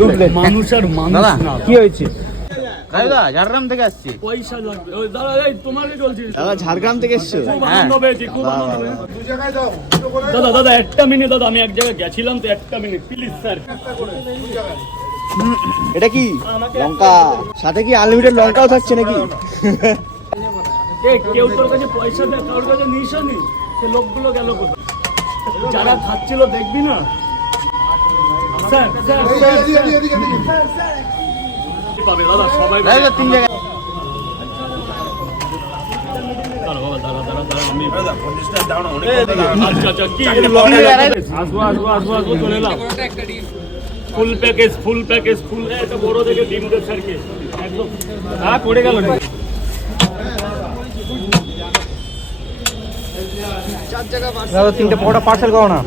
দু প্লেট। মানুষ আর মানুষ না। কি হয়েছে? দাদা ঝাড়গ্রাম থেকে আসছি। পয়সা লাগবে। ওই দাদা এই তোমারই চলছে। দাদা ঝাড়গ্রাম থেকে এসছো? খুব আনন্দ পেয়েছি, খুব আনন্দ পেয়েছি। দাদা দাদা একটা মিনিট দাদা, আমি এক জায়গায় গেছিলাম তো, একটা মিনিট প্লিজ স্যার। এটা কি লঙ্কা? সাথে কি আনলিমিটেড লঙ্কাও থাকছে নাকি? কেউ তোর কাছে পয়সা দেয়, কারোর কাছে নিশানি। সে লোকগুলো গেল কোথায়? যারা খাচ্ছিল দেখবি না স্যার, স্যার, পাবে দাদা, সবাই দাদা 3 জায়গায়। দাঁড়া বাবা, দাঁড়া দাঁড়া দাঁড়া, আমি আচ্ছা আচ্ছা, কি আসবো আসবো আসবো আসবো, চলে এলাম। ফুল প্যাকেজ, ফুল প্যাকেজ, ফুল একটা বড় দেখে ডিম দে স্যারকে একদম। হ্যাঁ পড়ে গেল না। দাদা 3টে পরোটা পার্সেল করো না।